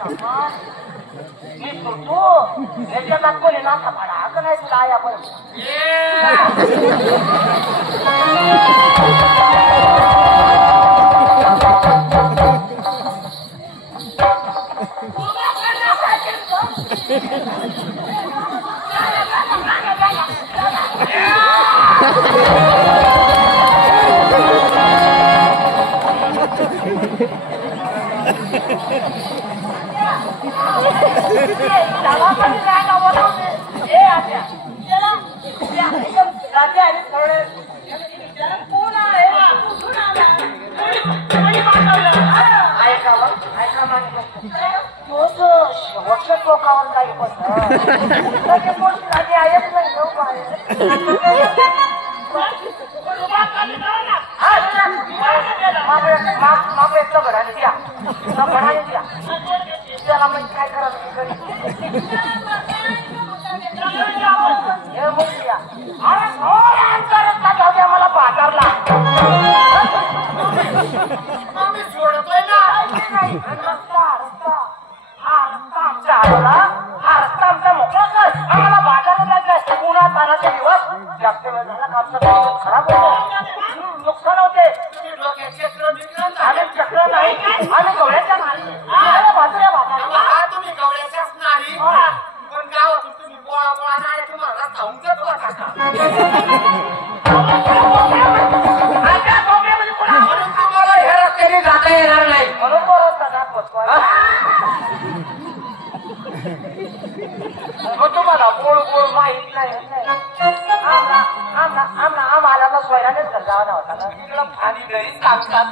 मी सुटतो याच्यात कोणी नाथा फाडा का नाही तुला आया पण काय करा मला बाजारला आम्ही सोडतोय ना हा रस्ता आमचा मोकळा कर आम्हाला बाजारात जायचं उन्हात तानाचे दिवस जास्त वेळ झाला कामचा खराब होतो नुकसान होते आम्ही चक्र नाही आम्ही गवळ्याच्या बाजूला बाजार तुम्ही गवळ्याच्याच नाही पण गावातून तुम्ही बोळा बोळा नाही तुम्हाला खाऊन जातो म्हणून तुम्हाला ह्या रस्त्याने जाता येणार नाही म्हणून तो रस्ता दाखवतो मग तुम्हाला गोड गोड माहित नाही आम्हाला ना स्वयंनेच घर जावा होता ना तिकडं पाणी घरीच सांगतात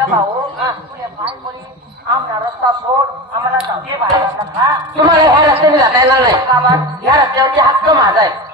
भाऊ तुझ्या पाय पडी आमचा रस्ता सोड आम्हाला जाऊ बाहेर का तुम्हाला ह्या रस्त्याने जाता येणार नाही ह्या रस्त्यावरती हक्क माझा आहे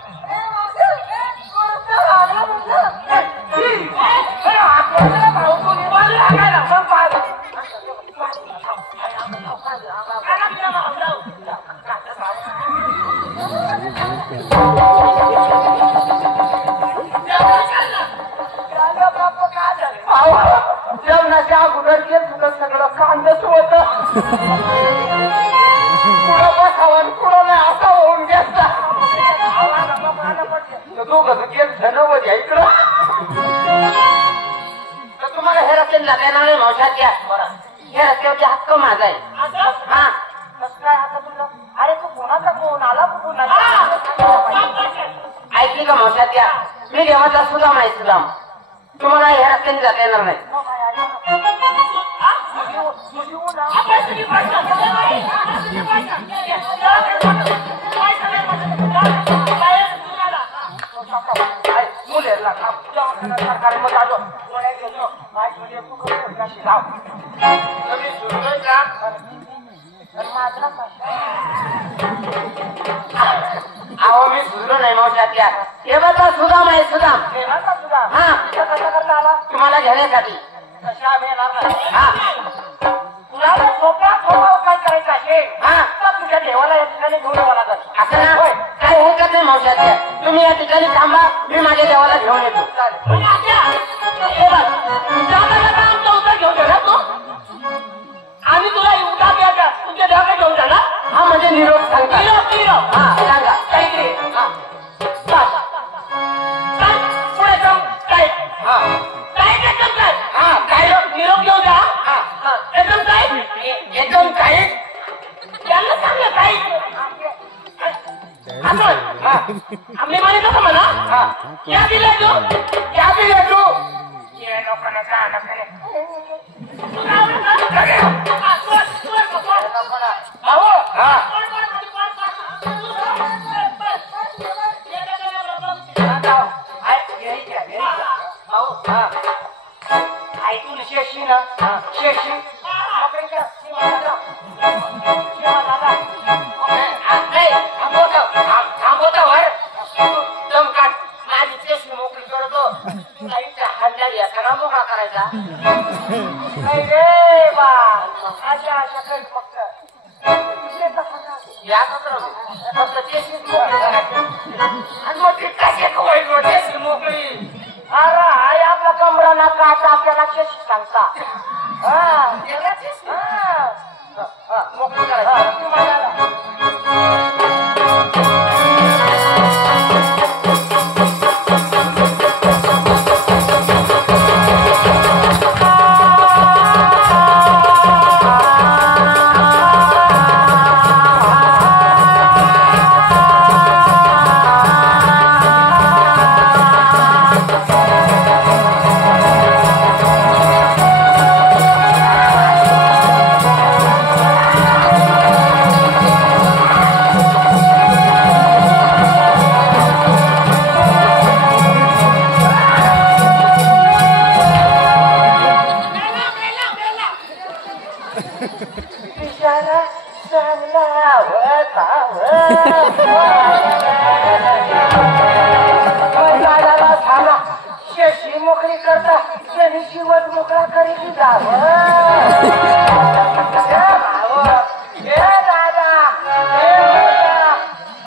जेवणाच्या अगोदर तुला सगळं कांदच होत पुढं बसावं पुढं नाही असा होऊन घेतला दोघं जण होत्या इकडं तर तुम्हाला हे रस्त्याने जाता येणार नाही मावशाच्या हे रस्त्यावरती हक्क माझा आहे हा कसं काय हक्क तुझं अरे तू कोणाचा फोन आला ऐकली का मावशाच्या मी देवाचा सुदाम आहे सुदाम तुम्हाला ह्या रस्त्याने जाता येणार नाही अहो मी सुधरो नाही मावशाच्या देवाचा सुदाम आहे सुदाम हा कसा करता आला तुम्हाला घेण्यासाठी कशा येणार नाही तुला सोपा काय करायचं आहे हा तुझ्या देवाला या ठिकाणी घेऊन यावं लागत असं ना काय हरकत नाही मावशाच्या तुम्ही या ठिकाणी थांबा मी माझ्या देवाला घेऊन येतो आमचा उतार घेऊन येणार तू आम्ही तुला उतार द्यायचा तुमच्या देवाला घेऊन जाणार हा म्हणजे निरोप सांगा हा सांगा काहीतरी हा पुढे जाऊ काय हा काय हा काय निरोप घेऊ द्या हा एकदम काय एकदम काय त्यांना सांगा काय आम्ही माने कसं म्हणा क्या दिला तू ये लोकांना का ऐकून शेशी ना शेशी थांबवता वर दमकाट माझी चेष्टी मोकळी करतो हल्ल्या घ्यायचा ना मोकळा करायचा नाही रे बा अशा अशा काही फक्त या फक्त चेष्टीच मोकळी करायची आणि मग ती कशी होईल चेष्टी मोकळी अरे आई आपला कमरा ना काटा आपल्याला चेष्टी सांगता बिचारा चांगला दादाला थांबा शेशी मोकळी करता त्यांनी शिवत मोकळा करीत जावं